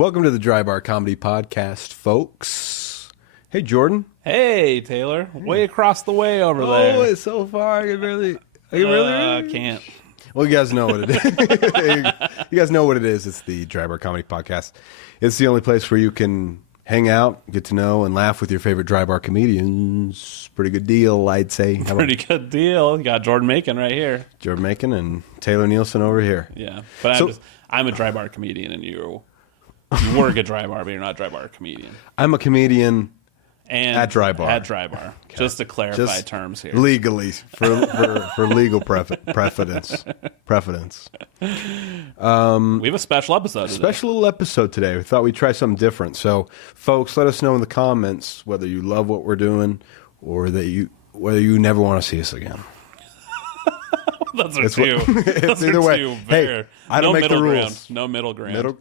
Welcome to the Dry Bar Comedy Podcast, folks. Hey, Jordan. Hey, Taylor. Way across the way over there. Oh, it's so far. I can't. Well, you guys know what it is. You guys know what it is. It's the Dry Bar Comedy Podcast. It's the only place where you can hang out, get to know, and laugh with your favorite dry bar comedians. Pretty good deal, I'd say. Pretty good deal. You got Jordan Macon right here. Jordan Macon and Taylor Nielsen over here. Yeah. But I'm a dry bar comedian, and you work at dry bar, but you're not a dry bar comedian. I'm a comedian and at dry bar. At dry bar. Okay. Just to clarify terms here. Legally, for legal precedence. We have a special episode today. Special episode today. We thought we'd try something different. So, folks, let us know in the comments whether you love what we're doing or whether you never want to see us again. Those are two. It's either way. Hey, I don't make the rules. No middle ground.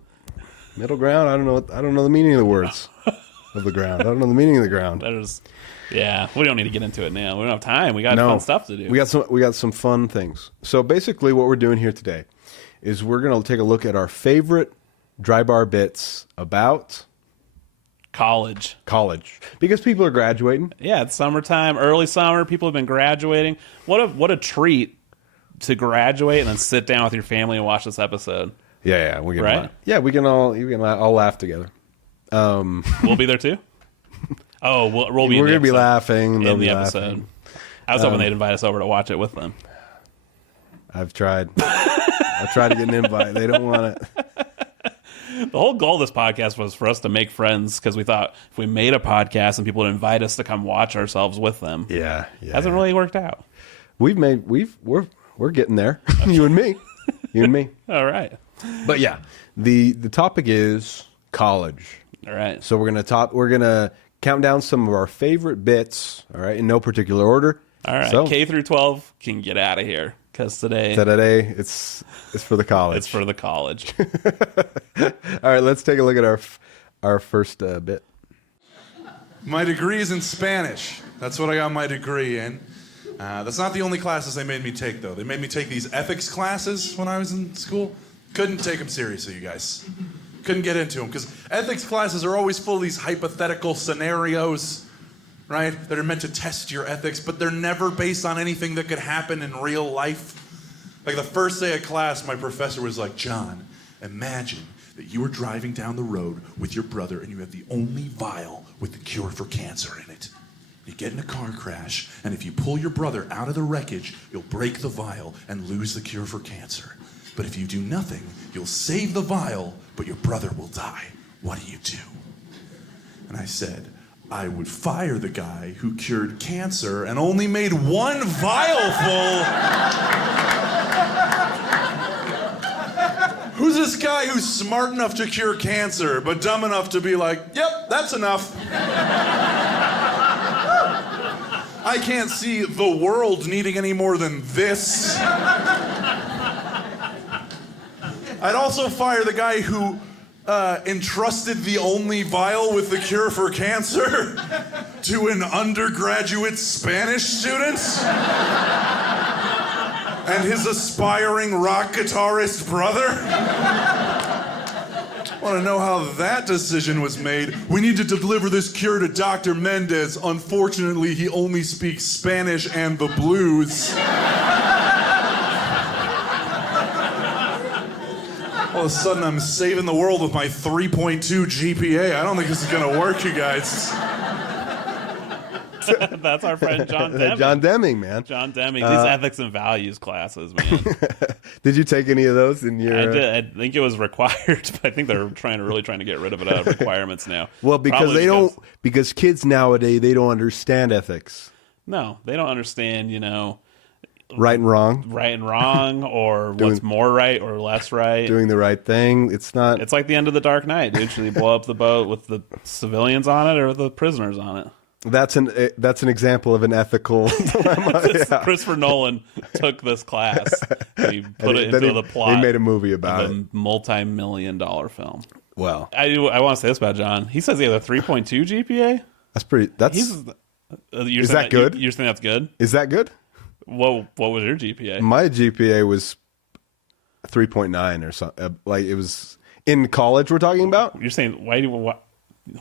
Middle ground? I don't know the meaning of the words of the ground. I don't know the meaning of the ground. Yeah, we don't need to get into it now. We don't have time. We got fun stuff to do. We got some fun things. So basically what we're doing here today is we're going to take a look at our favorite dry bar bits about college. Because people are graduating. Yeah, it's summertime, early summer. People have been graduating. What a treat to graduate and then sit down with your family and watch this episode. Yeah, we can right? We can all laugh together. We'll be there too. Oh, we're going to be laughing in the episode. Laughing. I was hoping they'd invite us over to watch it with them. I've tried. I've tried to get an invite. They don't want it. The whole goal of this podcast was for us to make friends because we thought if we made a podcast and people would invite us to come watch ourselves with them. Yeah. Hasn't really worked out. We're getting there. You and me. All right. But yeah, the topic is college. All right. So we're gonna count down some of our favorite bits. All right, in no particular order. All right. So, K through 12 can get out of here because today it's for the college. It's for the college. All right, let's take a look at our first bit. My degree is in Spanish. That's what I got my degree in. That's not the only classes they made me take, though. They made me take these ethics classes when I was in school. Couldn't take them seriously, you guys. Couldn't get into them, because ethics classes are always full of these hypothetical scenarios, right, that are meant to test your ethics, but they're never based on anything that could happen in real life. Like the first day of class, my professor was like, John, imagine that you are driving down the road with your brother and you have the only vial with the cure for cancer in it. You get in a car crash, and if you pull your brother out of the wreckage, you'll break the vial and lose the cure for cancer. But if you do nothing, you'll save the vial, but your brother will die. What do you do? And I said, I would fire the guy who cured cancer and only made one vial full. Who's this guy who's smart enough to cure cancer, but dumb enough to be like, yep, that's enough. I can't see the world needing any more than this. I'd also fire the guy who entrusted the only vial with the cure for cancer to an undergraduate Spanish student and his aspiring rock guitarist brother. Want to know how that decision was made? We need to deliver this cure to Dr. Mendez. Unfortunately, he only speaks Spanish and the blues. All of a sudden, I'm saving the world with my 3.2 GPA. I don't think this is going to work, you guys. That's our friend John Deming. John Deming, man. John Deming. These ethics and values classes, man. Did you take any of those in your... I did. I think it was required, but I think they're really trying to get rid of it out of requirements now. Well, because kids nowadays, they don't understand ethics. No, they don't understand, right and wrong, or what's more right or less right. Doing the right thing. It's like the end of the Dark Knight, dude. Should they blow up the boat with the civilians on it or the prisoners on it? That's an example of an ethical dilemma. Yeah. Christopher Nolan took this class and he put it into the plot. He made a movie about a multi-million-dollar film. Well, I want to say this about John. He says he had a 3.2 GPA. That's pretty. Is that good? You're saying that's good? Is that good? What was your GPA? My GPA was 3.9 or something. Like it was In college, we're talking about? You're saying why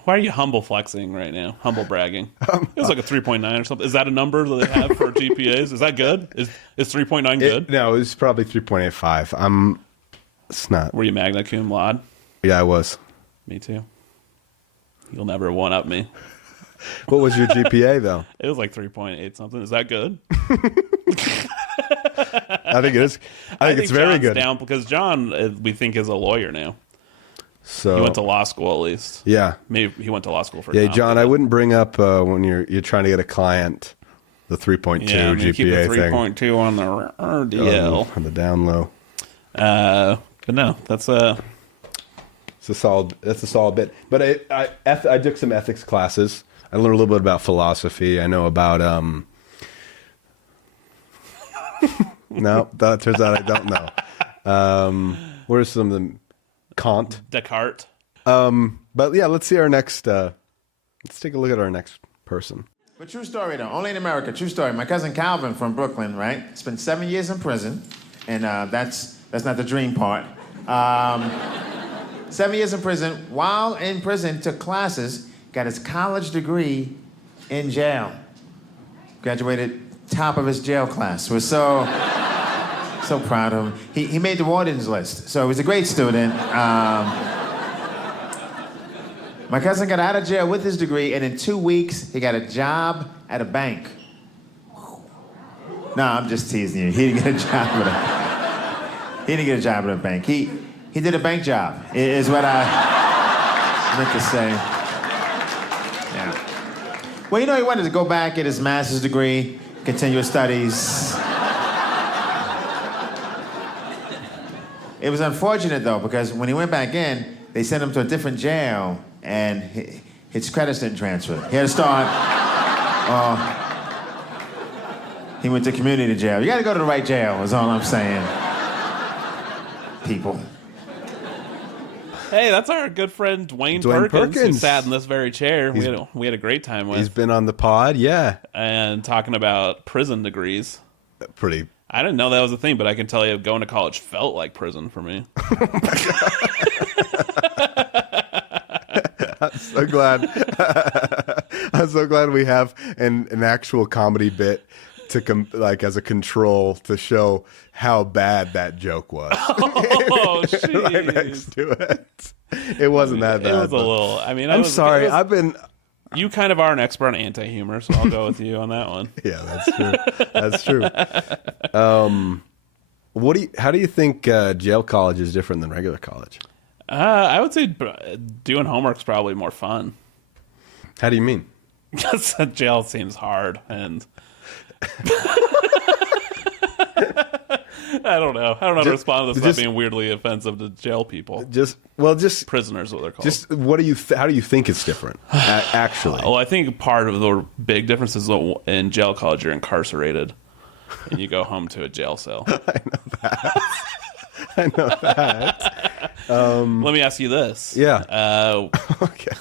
are you humble flexing right now? Humble bragging. It was like a 3.9 or something. Is that a number that they have for GPAs? Is that good? Is 3.9 good? No, it was probably 3.85. It's not. Were you magna cum laude? Yeah, I was. Me too. You'll never one up me. What was your GPA though? It was like 3.8 something. Is that good? I think it is. I think it's very John's good. Down because John, we think, is a lawyer now. So He went to law school at least. yeah, Maybe he went to law school for. yeah, John. I wouldn't bring up when you're trying to get a client the 3.2 Yeah, GPA keep the thing 3.2 on the RDL. on the down low. But no, that's a. It's a solid. That's a solid bit. But I took some ethics classes. I learned a little bit about philosophy. I know about no, that turns out I don't know. What are some of them? Kant. Descartes. But yeah, let's see our next. Let's take a look at our next person. But true story, though. Only in America. True story. My cousin Calvin from Brooklyn, right? Spent 7 years in prison, and that's not the dream part. 7 years in prison. While in prison, took classes, got his college degree in jail. Graduated top of his jail class. We're so proud of him. He made the warden's list, so he was a great student. My cousin got out of jail with his degree, and in 2 weeks, he got a job at a bank. No, I'm just teasing you. He didn't get a job at a bank. He did a bank job, is what I meant to say. Yeah. Well, he wanted to go back, get his master's degree, continue his studies. It was unfortunate, though, because when he went back in, they sent him to a different jail, and his credits didn't transfer. He had to start. He went to community jail. You got to go to the right jail, is all I'm saying. People. Hey, that's our good friend Dwayne Perkins, who sat in this very chair. We had a great time with. He's been on the pod, yeah. And talking about prison degrees. Pretty. I didn't know that was a thing, but I can tell you going to college felt like prison for me. I'm so glad. I'm so glad we have an actual comedy bit to as a control to show how bad that joke was. Oh, jeez. Right next to it. It wasn't that bad. It was a little. I mean, I'm sorry. You kind of are an expert on anti-humor, so I'll go with you on that one. Yeah, that's true. That's true. How do you think jail college is different than regular college? I would say doing homework's probably more fun. How do you mean? Because jail seems hard, and I don't know. I don't know how to respond to this without being weirdly offensive to jail people. Just prisoners, what they're called. Just how do you think it's different? Actually, well, I think part of the big difference is that in jail college you're incarcerated, and you go home to a jail cell. I know that. Let me ask you this. Yeah. Okay.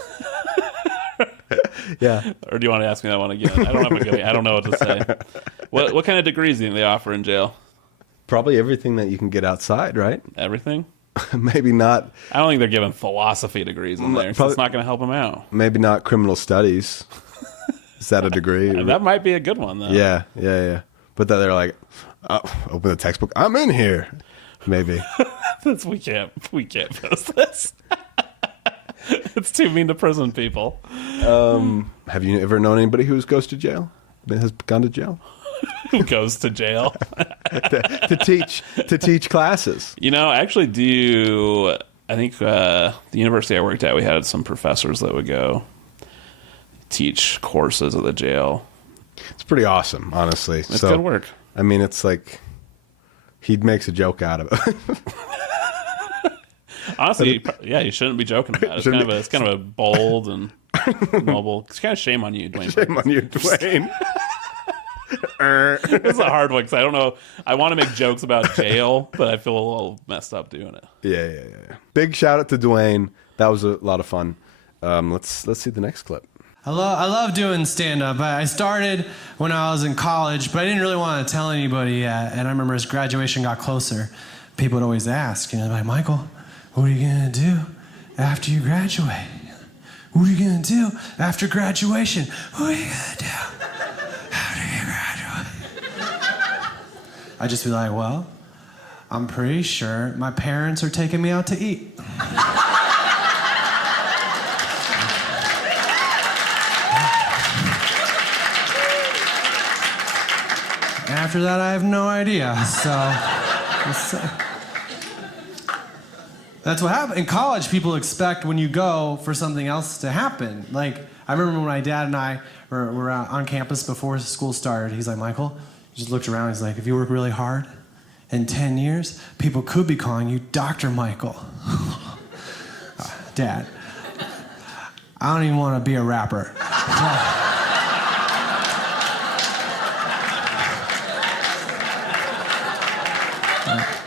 Yeah. Or do you want to ask me that one again? I don't know what to say. What kind of degrees do you think they offer in jail? Probably everything that you can get outside, right? Everything? Maybe not. I don't think they're giving philosophy degrees in there, so it's not going to help them out. Maybe not criminal studies. Is that a degree? That might be a good one, though. Yeah. But then they're like, open the textbook. I'm in here. Maybe. We can't post this. It's too mean to prison people. Have you ever known anybody who goes to jail? Has gone to jail? Who goes to jail? to teach classes. I actually I think the university I worked at, we had some professors that would go teach courses at the jail. It's pretty awesome, honestly. It's good work. I mean, it's like he makes a joke out of it. Honestly, you shouldn't be joking about it. It's kind of a bold and noble. It's kind of shame on you, Dwayne. Shame on you, Dwayne. This is a hard one because I don't know. I want to make jokes about jail, but I feel a little messed up doing it. Yeah. Big shout out to Dwayne. That was a lot of fun. Let's see the next clip. I love doing stand-up. I started when I was in college, but I didn't really want to tell anybody yet. And I remember as graduation got closer, people would always ask, like, Michael, what are you going to do after you graduate? What are you going to do after graduation? What are you going to do after you graduate? I'd just be like, well, I'm pretty sure my parents are taking me out to eat. After that, I have no idea. So that's what happened. In college, people expect when you go for something else to happen. Like, I remember when my dad and I were out on campus before school started. He's like, Michael, he just looked around. He's like, if you work really hard, in 10 years, people could be calling you Dr. Michael. Dad, I don't even want to be a rapper.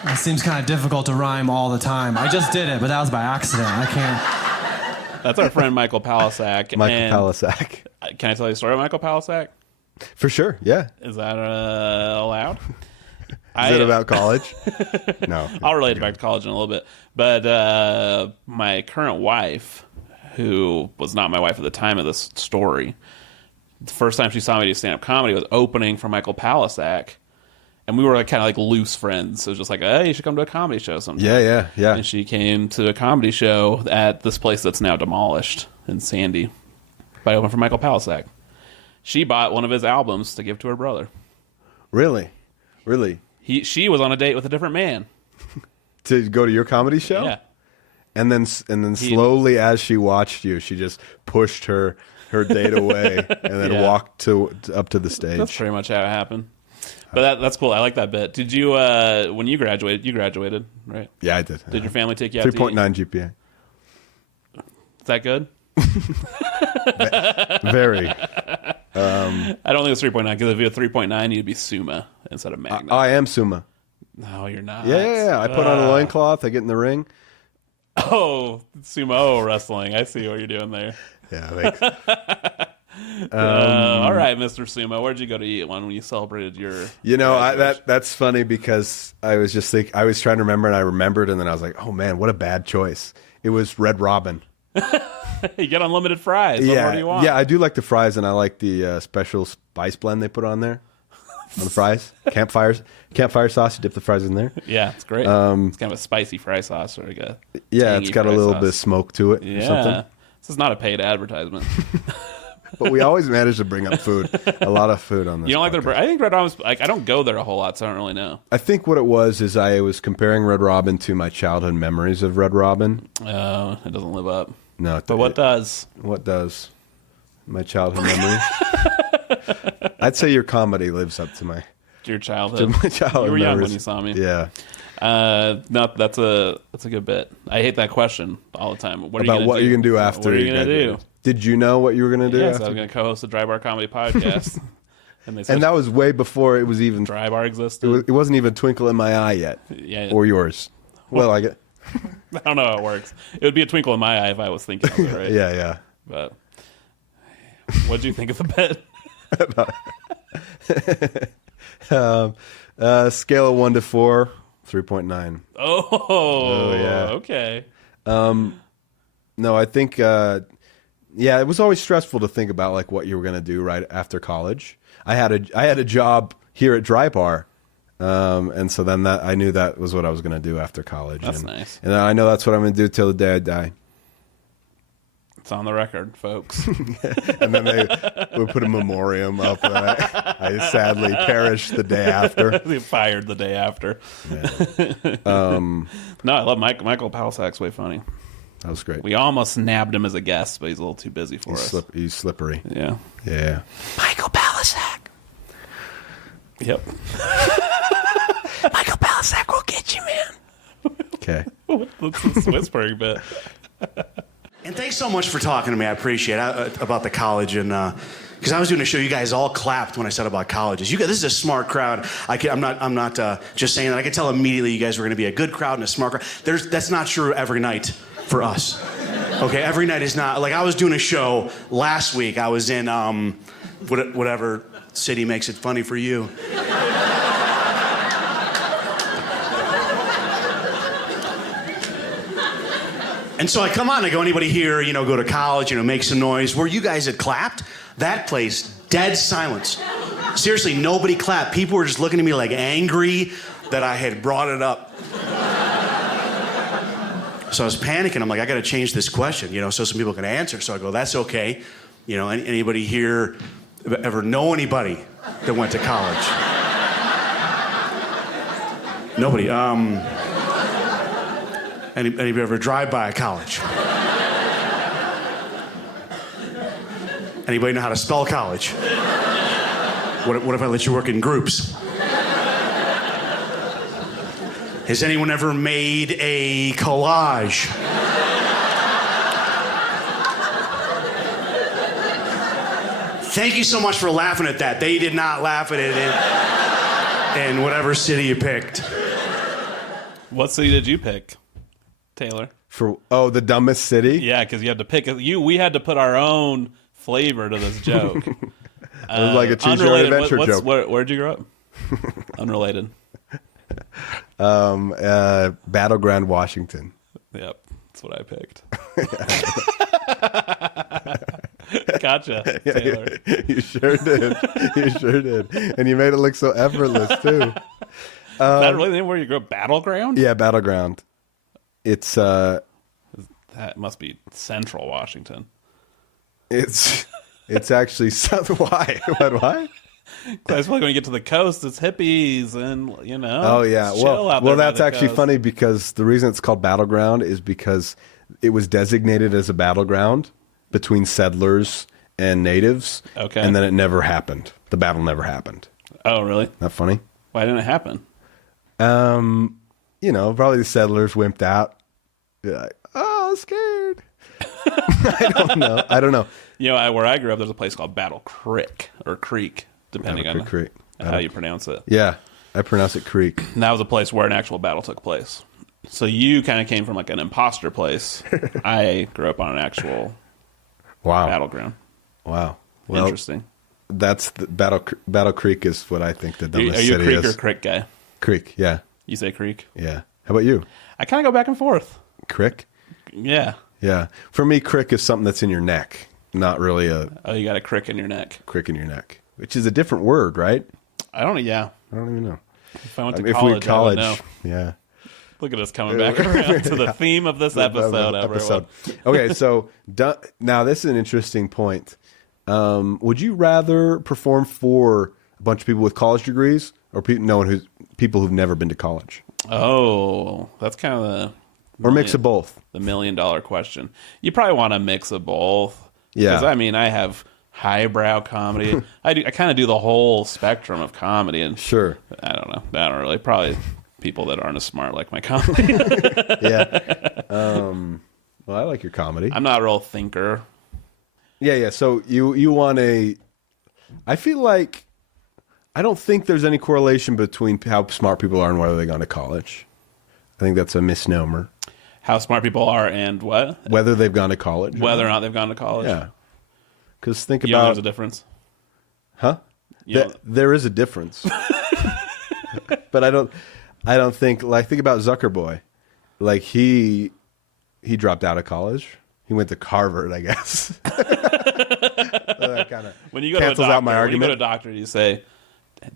It seems kind of difficult to rhyme all the time. I just did it, but that was by accident. I can't. That's our friend Michael Palisak. Palisak. Can I tell you a story about Michael Palisak? For sure, yeah. Is that allowed? Is it about college? No. I'll relate it back to college in a little bit. But my current wife, who was not my wife at the time of this story, the first time she saw me do stand-up comedy was opening for Michael Palisak. And we were kind of like loose friends. So it was just like, hey, you should come to a comedy show sometime. Yeah. And she came to a comedy show at this place that's now demolished in Sandy. By opening for Michael Palisak. She bought one of his albums to give to her brother. Really? She was on a date with a different man. To go to your comedy show? Yeah. And then slowly, as she watched you, she just pushed her date away and then walked up to the stage. That's pretty much how it happened. But that's cool. I like that bit. Did you, when you graduated, right? Yeah, I did. Did your family take you out to eat? 3.9 GPA. Is that good? Very. I don't think it's 3.9, because if you had 3.9, you'd be Summa instead of Magna. I am Summa. No, you're not. Yeah. I put on a loincloth. I get in the ring. Oh, sumo wrestling. I see what you're doing there. Yeah, thanks. All right, Mr. Sumo. Where'd you go to eat one when you celebrated your... That's funny because I was just I was trying to remember, and I remembered, and then I was like, oh man, what a bad choice. It was Red Robin. You get unlimited fries. What more do you want? Yeah, I do like the fries, and I like the special spice blend they put on there. On the fries. Campfire sauce, you dip the fries in there. Yeah, it's great. It's kind of a spicy fry sauce or like a it's got a little sauce. bit of smoke to it or something. This is not a paid advertisement. But we always manage to bring up food. A lot of food on this. You don't like their... I think Red Robin's... Like, I don't go there a whole lot, so I don't really know. I think what it was is I was comparing Red Robin to my childhood memories of Red Robin. Oh, it doesn't live up. No. But what does? What does? My childhood memories? I'd say your comedy lives up to my... Your childhood. To my childhood You were young memories. when you saw me. Yeah. No, that's a good bit. I hate that question all the time. What are About you what gonna you're going to do What after are you you going to do? graduated. Did you know what you were going to do Yes, after? I was going to co-host a Dry Bar Comedy podcast. And that was way before it was even... Dry Bar existed. It wasn't even twinkle in my eye yet. Yeah. Or yours. Well, I get... I don't know how it works. It would be a twinkle in my eye if I was thinking of it, right? Yeah. But what did you think of the bit? Scale of 1 to 4, 3.9. Oh, yeah. Okay. No, I think, it was always stressful to think about like what you were going to do right after college. I had a job here at Dry Bar, and so then I knew that was what I was going to do after college. That's nice. And I know that's what I'm going to do till the day I die. It's on the record, folks. And then they would put a memoriam up. And I sadly perished the day after. They fired the day after. Yeah. No, I love Michael Palisak's way funny. That was great. We almost nabbed him as a guest, but he's a little too busy for us. He's slippery. Yeah. Yeah. Michael Palisak. Yep. Michael Palisak will get you, man. Okay. That's this whispering bit. And thanks so much for talking to me. I appreciate it about the college, and because I was doing a show, you guys all clapped when I said about colleges. This is a smart crowd. I'm not just saying that. I could tell immediately you guys were going to be a good crowd and a smart crowd. That's not true every night for us. Okay, every night is not. Like I was doing a show last week. I was in whatever city makes it funny for you. And so I come on, I go, anybody here, go to college, make some noise. Where you guys had clapped, that place, dead silence. Seriously, nobody clapped. People were just looking at me like angry that I had brought it up. So I was panicking. I'm like, I got to change this question, so some people can answer. So I go, that's okay. Anybody here ever know anybody that went to college? Nobody. Anybody ever drive by a college? Anybody know how to spell college? What if I let you work in groups? Has anyone ever made a collage? Thank you so much for laughing at that. They did not laugh at it in whatever city you picked. What city did you pick, Taylor? The dumbest city? Yeah, because you had to pick. We had to put our own flavor to this joke. It was like a choose your own adventure joke. Where'd you grow up? Unrelated. Battleground, Washington. Yep, that's what I picked. Gotcha, Taylor. You sure did. You sure did. And you made it look so effortless, too. Is that really the name where you grew up? Battleground? Yeah, Battleground. It's That must be Central Washington. it's actually south. Why? Why? I feel like when you get to the coast, it's hippies and Oh yeah. Well, that's actually coast. funny because the reason it's called Battleground is because it was designated as a battleground between settlers and natives. Okay. And then it never happened. The battle never happened. Oh, really? Not funny? Why didn't it happen? Probably the settlers wimped out. They're like, oh, scared. I don't know. Where I grew up, there's a place called Battle Creek or Creek, depending Battle on Creek. how you pronounce it. Yeah, I pronounce it Creek. And that was a place where an actual battle took place. So you kind of came from like an imposter place. I grew up on an actual Wow. battleground. Wow. Well, Interesting. that's the Battle Creek is what I think the dumbest Are you a city Creek is. or Crick guy? Creek, yeah. You say Creek? Yeah. How about you? I kind of go back and forth. Crick? Yeah. Yeah. For me, crick is something that's in your neck, not really a Oh, you got a crick in your neck. crick in your neck, which is a different word, right? I don't know. Yeah. I don't even know. If I went to If we college, I would know. yeah. Look at us coming back around to the theme of this episode. Everyone. Okay, so now this is an interesting point. Would you rather perform for a bunch of people with college degrees or people who've never been to college, Oh, that's kind of or mix of both? the $1 million question. You probably want a mix of both. Yeah. Because, I have highbrow comedy. I kind of do the whole spectrum of comedy. And Sure. I don't know. I don't really. Probably people that aren't as smart like my comedy. Yeah. Well, I like your comedy. I'm not a real thinker. Yeah. So you want I feel like I don't think there's any correlation between how smart people are and whether they've gone to college. I think that's a misnomer. How smart people are and what? Whether they've gone to college. Whether or not they've gone to college. Yeah. Because think You know about there's a difference? Huh? You know- There is a difference. But I don't think think about Zuckerboy. Like he dropped out of college. He went to Harvard, I guess. So that kind of When you go to a cancels doctor, out my when you go to a argument. doctor, you say,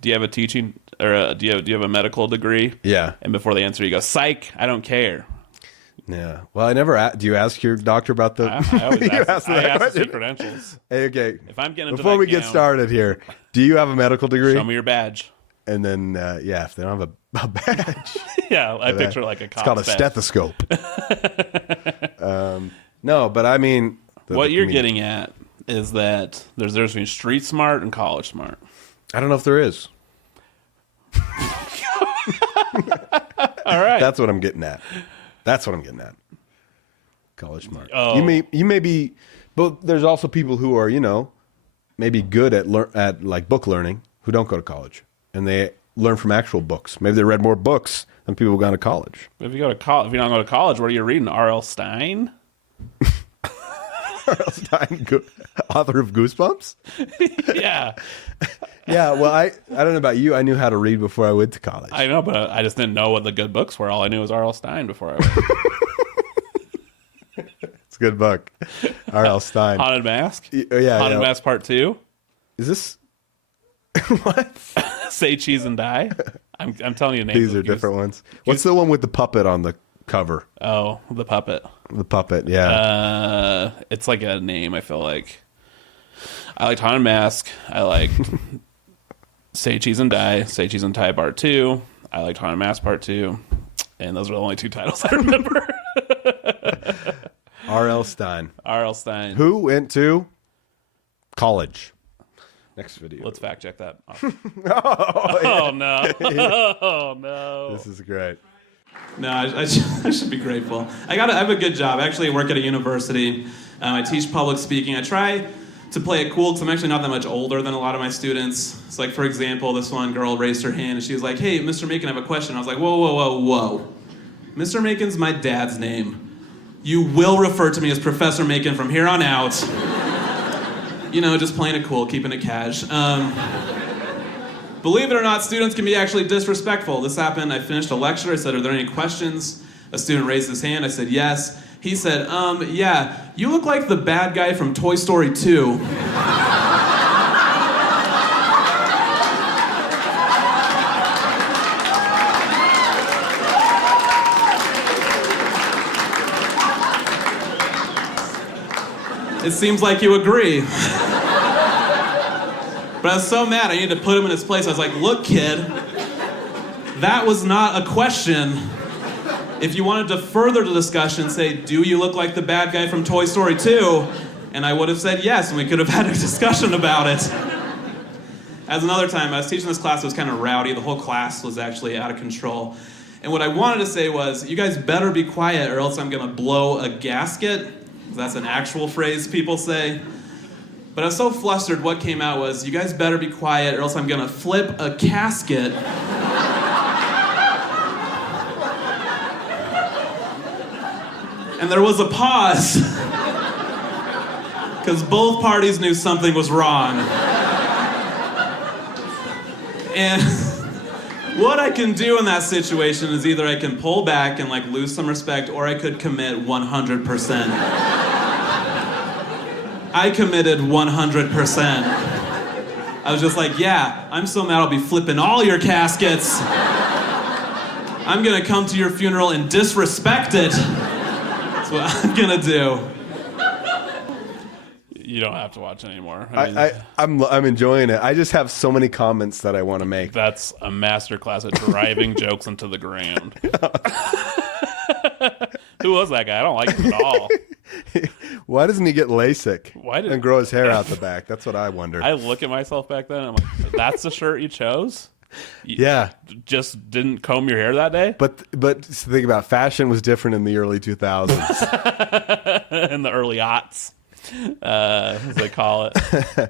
"Do you have a teaching or do you have a medical degree?" Yeah. And before they answer, you go, "Psych, I don't care." Yeah. Well, I never. Do you ask your doctor about the? I always You ask, asked I that ask to see question? credentials. Hey, okay. If I'm getting into Before that we get gown, started here, do you have a medical degree? show me your badge. And then, if they don't have a badge, Yeah, I picture like a it's cop's called a badge. stethoscope. No, but I mean, What you're getting at is that there's between street smart and college smart. I don't know if there is. All right. That's what I'm getting at. College smart. Oh. You may be, but there's also people who are maybe good at like book learning who don't go to college and they learn from actual books. Maybe they read more books than people who've gone to college. If you go to college, if you don't go to college, what are you reading? R.L. Stein? R.L. Stein, author of Goosebumps. Yeah, Yeah, well, I don't know about you. I knew how to read before I went to college. I know, but I just didn't know what the good books were. All I knew was R.L. Stein before I went. It's a good book. R.L. Stein. Haunted Mask. Yeah. Haunted Mask Part 2. Is this what? Say Cheese and Die. I'm telling you names. These are different ones. What's the one with the puppet on the cover? Oh, the puppet. The puppet, yeah. It's like a name, I feel like. I liked Haunted Mask. I liked Say Cheese and Die. Say Cheese and Die Part 2. I liked Haunted Mask Part 2. And those are the only 2 titles I remember. R.L. Stein. R.L. Stein. Who went to college? Next video. Let's fact check that. Oh, no. Oh, no. This is great. No, I should be grateful. I have a good job. I actually work at a university. I teach public speaking. I try to play it cool because I'm actually not that much older than a lot of my students. It's like, for example, this one girl raised her hand and she was like, "Hey, Mr. Macon, I have a question." I was like, whoa, whoa, whoa, whoa. Mr. Macon's my dad's name. You will refer to me as Professor Macon from here on out. You know, just playing it cool, keeping it cash. Believe it or not, students can be actually disrespectful. This happened, I finished a lecture, I said, "Are there any questions?" A student raised his hand, I said, "Yes." He said, "Yeah, you look like the bad guy from Toy Story 2. It seems like you agree. But I was so mad, I needed to put him in his place. I was like, "Look, kid, that was not a question. If you wanted to further the discussion, say, do you look like the bad guy from Toy Story 2? And I would have said yes, and we could have had a discussion about it." As another time, I was teaching this class that was kind of rowdy. The whole class was actually out of control. And what I wanted to say was, you guys better be quiet or else I'm going to blow a gasket. That's an actual phrase people say. But I was so flustered, what came out was, you guys better be quiet or else I'm going to flip a casket. And there was a pause. Because both parties knew something was wrong. And what I can do in that situation is either I can pull back and like lose some respect, or I could commit 100%. I committed 100%. I was just like, yeah, I'm so mad I'll be flipping all your caskets. I'm gonna come to your funeral and disrespect it. That's what I'm gonna do. You don't have to watch anymore. I'm enjoying it. I just have so many comments that I want to make. That's a masterclass at driving jokes into the ground. Who was that guy? I don't like him at all. Why doesn't he get LASIK Why and grow his hair out the back? That's what I wonder. I look at myself back then and I'm like, that's the shirt you chose? Yeah. Just didn't comb your hair that day? But think about fashion was different in the early 2000s. In the early aughts, as they call it.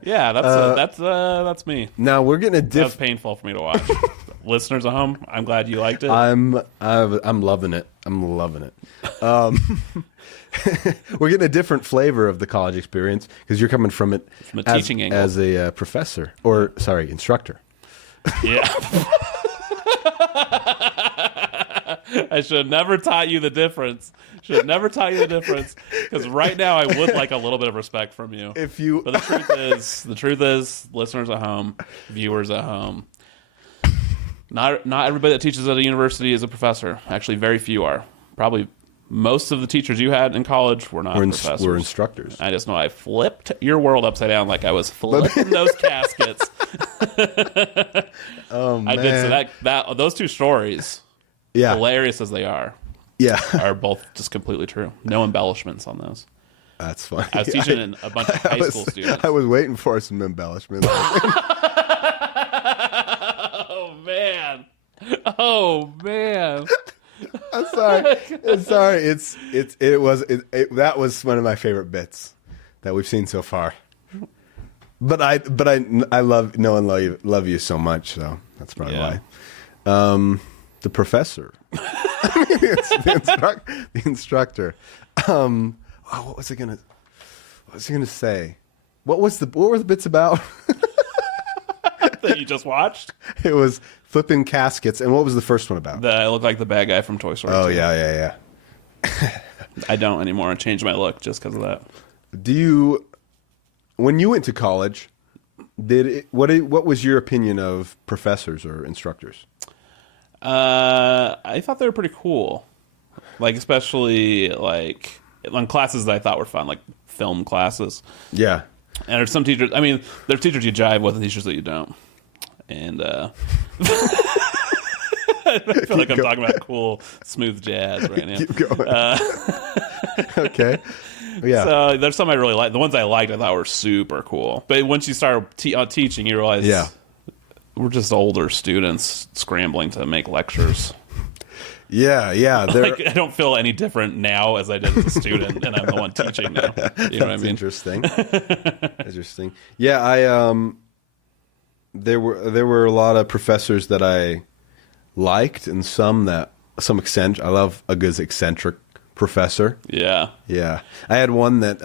Yeah, that's me. Now we're getting a That was different. painful for me to watch. Listeners at home, I'm glad you liked it. I'm loving it. I'm loving it. We're getting a different flavor of the college experience because you're coming from it From a teaching angle. as a professor, or sorry, instructor. Yeah. I should have never taught you the difference. Because right now I would like a little bit of respect from you. If you, But the truth is, listeners at home, viewers at home, not everybody that teaches at a university is a professor. Actually, very few are. Probably most of the teachers you had in college were not professors. we're instructors. I just know I flipped your world upside down like I was flipping those caskets. Oh man, I did. So that those two stories, yeah, hilarious as they are yeah, both just completely true. No embellishments on those. that's funny. I was teaching a bunch of high school students. I was waiting for some embellishments. Oh man. I'm sorry. That was one of my favorite bits that we've seen so far. But I love love you so much, so that's probably Yeah. why. The professor, the instructor. What was he gonna say? What were the bits about? That you just watched? It was flipping caskets, and what was the first one about? That I look like the bad guy from Toy Story. Oh 2. yeah. I don't anymore. I changed my look just because of that. When you went to college, what was your opinion of professors or instructors? I thought they were pretty cool. Like, especially, like, on classes that I thought were fun, like film classes. Yeah. And there's some teachers, I mean, there's teachers you jive with and teachers that you don't. And, I feel like I'm talking about cool, smooth jazz right now. Keep going. Okay. Yeah. So there's some I really like. The ones I liked I thought were super cool. But once you start teaching, you realize we're just older students scrambling to make lectures. Yeah. Like, I don't feel any different now as I did as a student, and I'm the one teaching now. You know what I mean? Interesting. Interesting. Yeah, there were a lot of professors that I liked, and some eccentric. I love a good eccentric professor. Yeah. Yeah. I had one that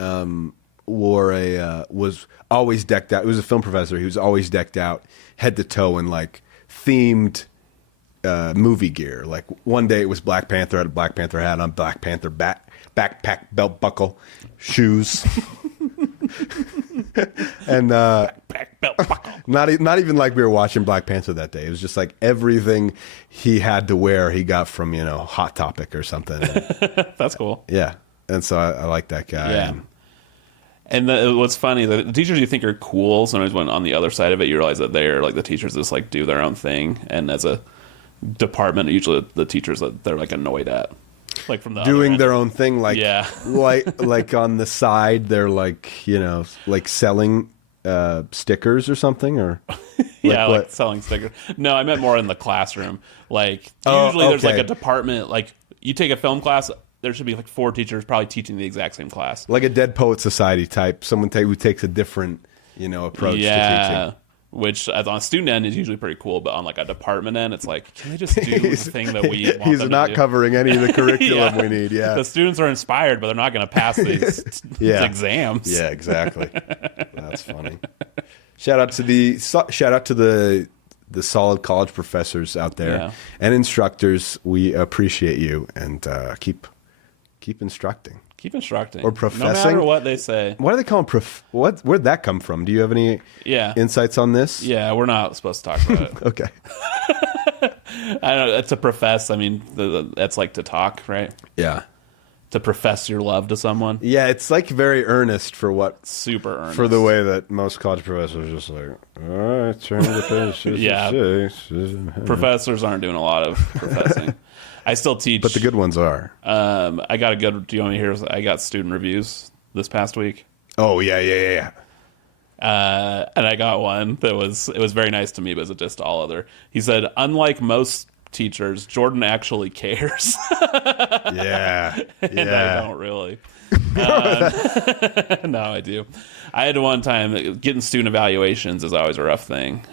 was always decked out. He was a film professor. He was always decked out head to toe in like themed movie gear. Like one day it was Black Panther, had a Black Panther hat on, Black Panther backpack, belt buckle, shoes. And Backpack, belt buckle. not even like we were watching Black Panther that day. It was just like everything he had to wear he got from, Hot Topic or something. That's cool. Yeah. And so I like that guy. Yeah. And what's funny, the teachers you think are cool, sometimes when on the other side of it, you realize that they're like the teachers just like do their own thing. And as a department, usually the teachers that they're like annoyed at, like from the doing other their end. own thing, like Yeah. like on the side, they're like like selling stickers or something, or Yeah, what? like selling stickers. No, I meant more in the classroom. Like Oh, usually there's like okay. a department. Like you take a film class, there should be like 4 teachers probably teaching the exact same class. like a Dead Poet Society type. Someone who takes a different approach to teaching. Which on a student end is usually pretty cool, but on like a department end, it's like, can they just do the thing that we want He's them not to do? covering any of the curriculum Yeah. we need. Yeah, The students are inspired, but they're not going to pass these exams. Yeah, exactly. That's funny. Shout out to the solid college professors out there Yeah. and instructors. We appreciate you, and keep instructing. Keep instructing. Or No professing. matter what they say. Why do they call them where'd that come from? Do you have any insights on this? Yeah, we're not supposed to talk about it. Okay. I don't know. To profess, I mean, that's like to talk, right? Yeah. To profess your love to someone. Yeah, it's like very earnest for Super earnest. for the way that most college professors are just like, all right, turn the page. Yeah. Professors aren't doing a lot of professing. I still teach. But the good ones are. I got a good. Do you want me to hear? I got student reviews this past week. Oh, yeah. And I got one that was very nice to me, but it was just all other. He said, unlike most teachers, Jordan actually cares. Yeah. And I don't really. No, I do. I had one time getting student evaluations is always a rough thing,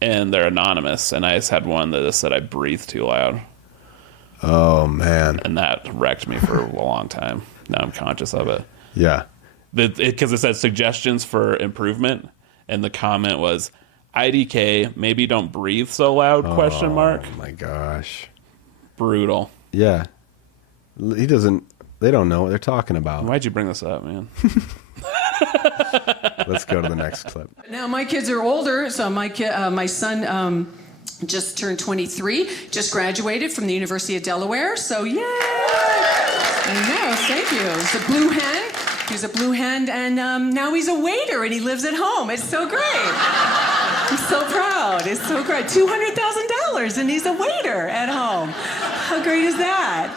and they're anonymous. And I just had one that just said I breathed too loud. Oh, man. And that wrecked me for a long time. Now I'm conscious of it. Yeah. Because it said suggestions for improvement, and the comment was, IDK, maybe don't breathe so loud, question mark. Oh, my gosh. Brutal. Yeah. They don't know what they're talking about. Why'd you bring this up, man? Let's go to the next clip. Now my kids are older, so my son just turned 23, just graduated from the University of Delaware. So yay! I know, thank you. He's a blue hen. He's a blue hen, and now he's a waiter, and he lives at home. It's so great. I'm so proud. It's so great. $200,000, and he's a waiter at home. How great is that?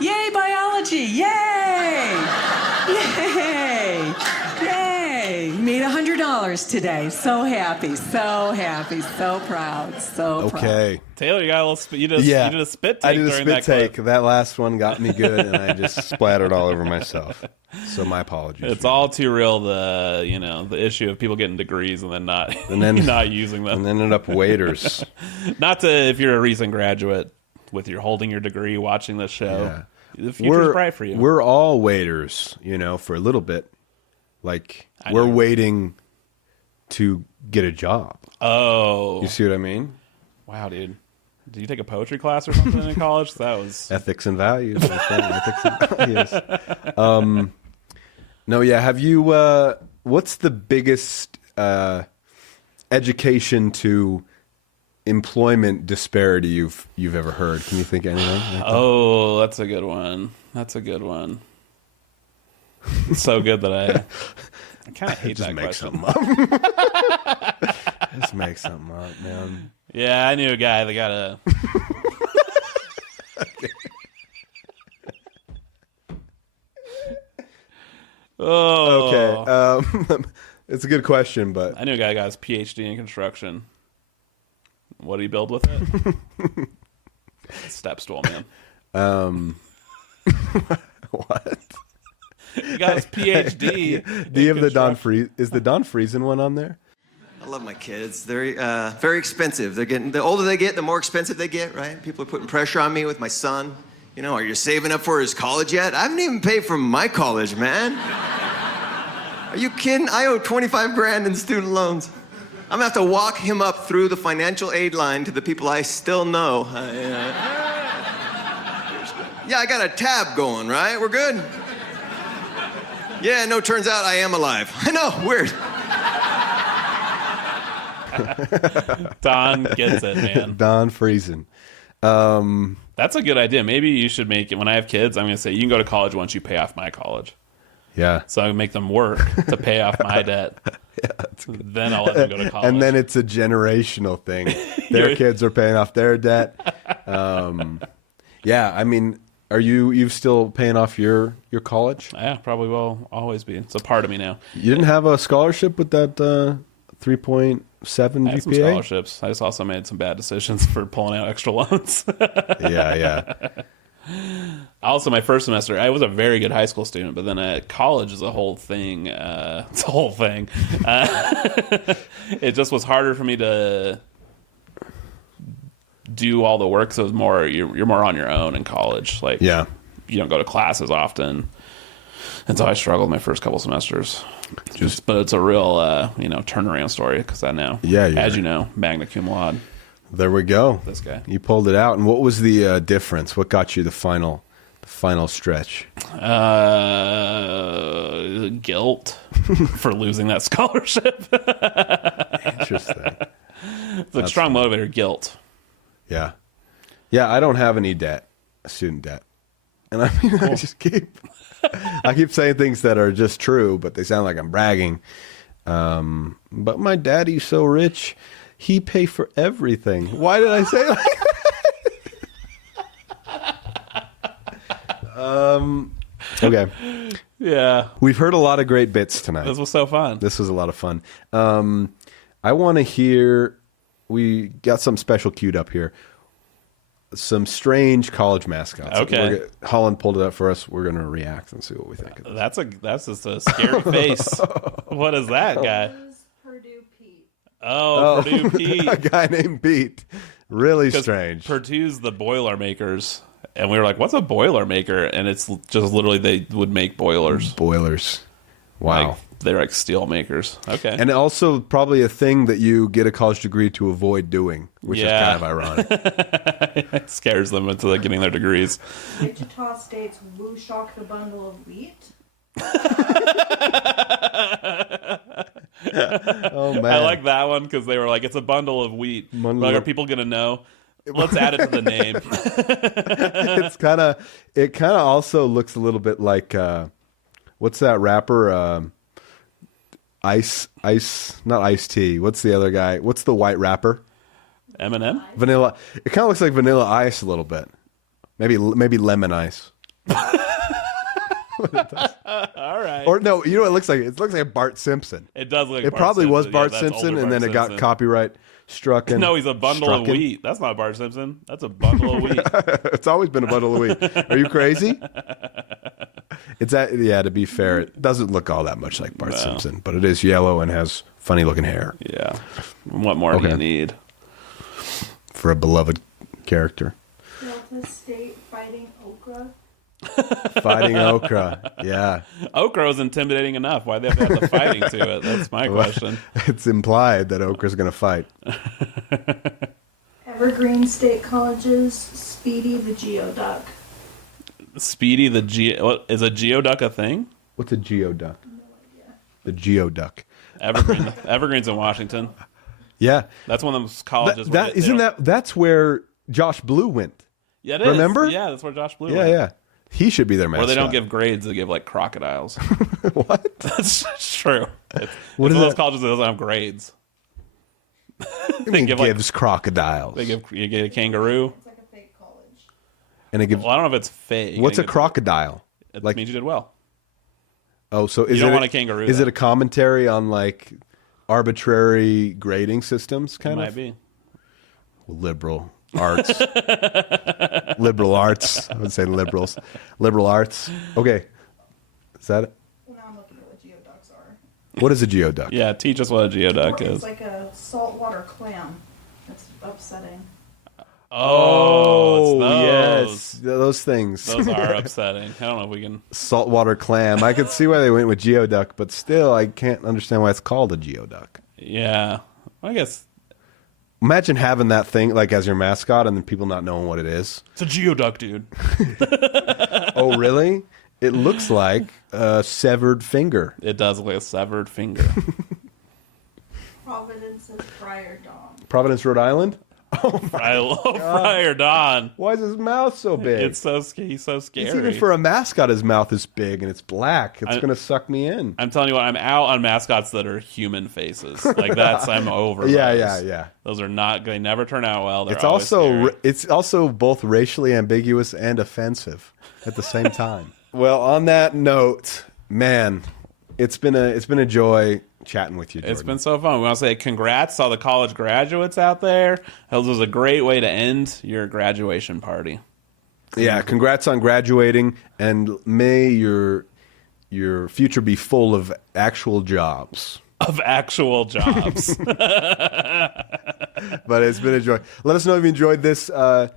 Yay, biology! Yay! Yay! Yay! Made $100 today. So happy, so proud, so proud. Okay. Taylor, you got a little. You did a spit take I did a during spit that take. clip. That last one got me good, and I just splattered all over myself. So my apologies. It's all too real. The issue of people getting degrees and then not not using them. And ended up waiters. Not to if you're a recent graduate with your holding your degree, watching this show. Yeah. The future's bright for you. We're all waiters, for a little bit. Like we're waiting to get a job. Oh, You see what I mean? wow, dude. Did you take a poetry class or something in college? That was Ethics and values. My friend. Ethics and values. No, yeah. Have you? What's the biggest education to employment disparity you've ever heard? Can you think of anything? Like that? Oh, that's a good one. That's a good one. It's so good that I kind of hate Just that make question. something up. Just make something up, man. Yeah, I knew a guy that got a. Oh, Okay. It's a good question, but I knew a guy that got his PhD in construction. What did he build with it? Step stool, man. what? He got his PhD. Do you have in the Don construction. Is the Don Friesen one on there? I love my kids. They're very expensive. They're getting, the older they get, the more expensive they get, right? People are putting pressure on me with my son. You know, are you saving up for his college yet? I haven't even paid for my college, man. Are you kidding? I owe 25 grand in student loans. I'm gonna have to walk him up through the financial aid line to the people I still know. Yeah, I got a tab going, right? We're good. Yeah, no, turns out I am alive. I know, weird. Don gets it, man. Don Friesen. That's a good idea. Maybe you should make it. When I have kids, I'm going to say, you can go to college once you pay off my college. Yeah. So I make them work to pay off my debt. Then I'll let them go to college. And then it's a generational thing. Their kids are paying off their debt. Yeah, I mean, are you still paying off your college? Yeah, probably will always be. It's a part of me now. You didn't have a scholarship with that 3.7 I had some GPA? scholarships. I just also made some bad decisions for pulling out extra loans. Yeah. Also, my first semester, I was a very good high school student, but then at college is a whole thing. It's a whole thing. It just was harder for me to do all the work. So it was more, you're more on your own in college. Like, Yeah. you don't go to classes often. And so I struggled my first couple semesters. But it's a real, turnaround story because I know. Yeah, as you know, magna cum laude. There we go. This guy. You pulled it out. And what was the difference? What got you the final stretch? Guilt for losing that scholarship. Interesting. It's a strong motivator, guilt. Yeah. Yeah, I don't have any debt, student debt. And I mean, I just keep saying things that are just true, but they sound like I'm bragging. But my daddy's so rich, he pay for everything. Why did I say it like that? Okay. Yeah. We've heard a lot of great bits tonight. This was so fun. This was a lot of fun. I want to hear, we got something special queued up here. Some strange college mascots. Okay. Holland pulled it up for us. We're going to react and see what we think of this. That's just a scary face. What is that guy? Purdue Pete. Oh, Purdue Pete. A guy named Pete. Really strange. Purdue's the boilermakers. And we were like, what's a boilermaker? And it's just literally they would make boilers. Boilers. Wow. Like, they're like steel makers. Okay. And also probably a thing that you get a college degree to avoid doing, which is kind of ironic. It scares them into like, getting their degrees. Wichita State's Woo Shock the Bundle of Wheat. Oh, man. I like that one because they were like, it's a bundle of wheat. Like, are people going to know? Let's add it to the name. It kind of also looks a little bit like, what's that rapper? Not Ice-T. What's the other guy? What's the white rapper? Eminem? Vanilla. It kind of looks like Vanilla Ice a little bit. Maybe Lemon Ice. All right. Or no, you know what it looks like? It looks like Bart Simpson. It does look like It Bart probably was Simpson. Bart Yeah, that's Simpson, older and then Bart it got Simpson. copyright struck. No, he's a bundle of wheat. That's not Bart Simpson. That's a bundle of wheat. It's always been a bundle of wheat. Are you crazy? To be fair, it doesn't look all that much like Bart Simpson, but it is yellow and has funny looking hair. Yeah. What more do you need? For a beloved character. Delta State Fighting Okra. Fighting Okra. Yeah. Okra was intimidating enough. Why'd they have to have the fighting to it? That's my question. It's implied that Okra's going to fight. Evergreen State College's Speedy the Geoduck. Speedy the what is a geoduck a thing? What's a geoduck? No idea. The geoduck. Evergreen's in Washington. Yeah, that's one of those colleges. That's where Josh Blue went. Yeah, it is. Remember? Yeah, that's where Josh Blue went. Yeah. He should be their mascot. Or they don't give grades; they give like crocodiles. What? That's true. It's What is one of those that? colleges that doesn't have grades. They gives crocodiles. They give you get a kangaroo. It's like a fake college. And it gives. Well, I don't know if it's fake. What's a crocodile? It Like means you did well. Oh, so is You don't it want a kangaroo, Is though. it a commentary on like arbitrary grading systems? Kind It of might be. liberal arts. Liberal arts. I would say liberals. Liberal arts. Okay, is that it? Well, now I'm looking at what geoducks are. What is a geoduck? Yeah, teach us what a geoduck It's is. like a saltwater clam. That's upsetting. Oh, it's those. yes, those things. Those are upsetting. I don't know if we can. Saltwater clam. I could see why they went with geoduck, but still, I can't understand why it's called a geoduck. Yeah, I guess Imagine having that thing like as your mascot, and then people not knowing what it is. it's a geoduck, dude. Oh, really? It looks like a severed finger. It does look like a severed finger. Providence's Friar Dawn. Providence, Rhode Island. I love Friar Dawn. Why is his mouth so big? It's so he's so scary. It's even for a mascot, his mouth is big and it's black. It's I- going to suck me in. I'm telling you what, I'm out on mascots that are human faces. Like I'm over. Yeah, those. yeah. Those are not. They never turn out well. They're It's always also scary. it's also both racially ambiguous and offensive at the same time. Well, on that note, man, it's been a joy chatting with you, Jordan. It's been so fun. We want to say congrats to all the college graduates out there. This was a great way to end your graduation party. Yeah, congrats on graduating, and may your future be full of actual jobs. Of actual jobs. But it's been a joy. Let us know if you enjoyed this style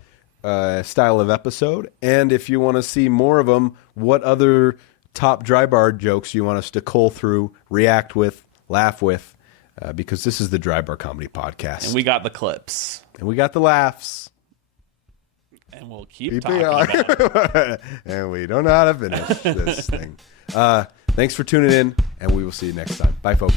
of episode, and if you want to see more of them, what other top dry bar jokes you want us to cull through, react with, laugh with, because this is the Dry Bar Comedy Podcast. And we got the clips. And we got the laughs. And we'll keep talking about it. And we don't know how to finish this thing. Thanks for tuning in, and we will see you next time. Bye, folks.